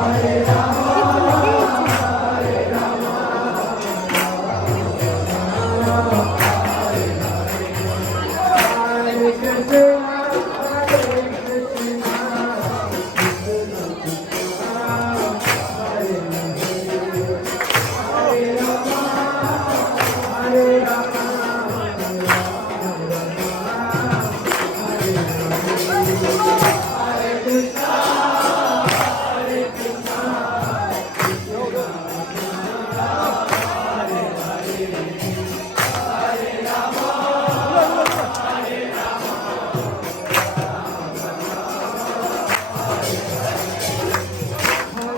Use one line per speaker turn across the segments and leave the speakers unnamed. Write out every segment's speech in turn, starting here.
Thank you.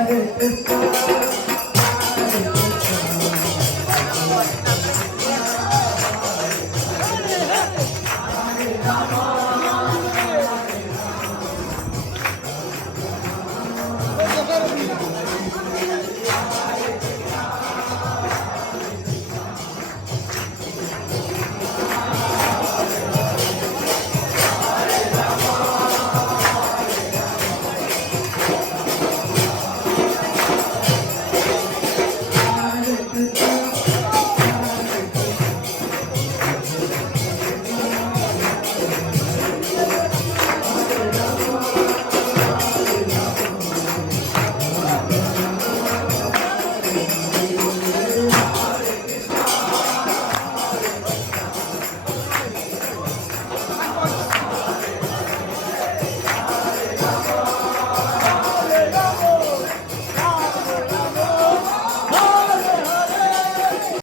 Hare Krishna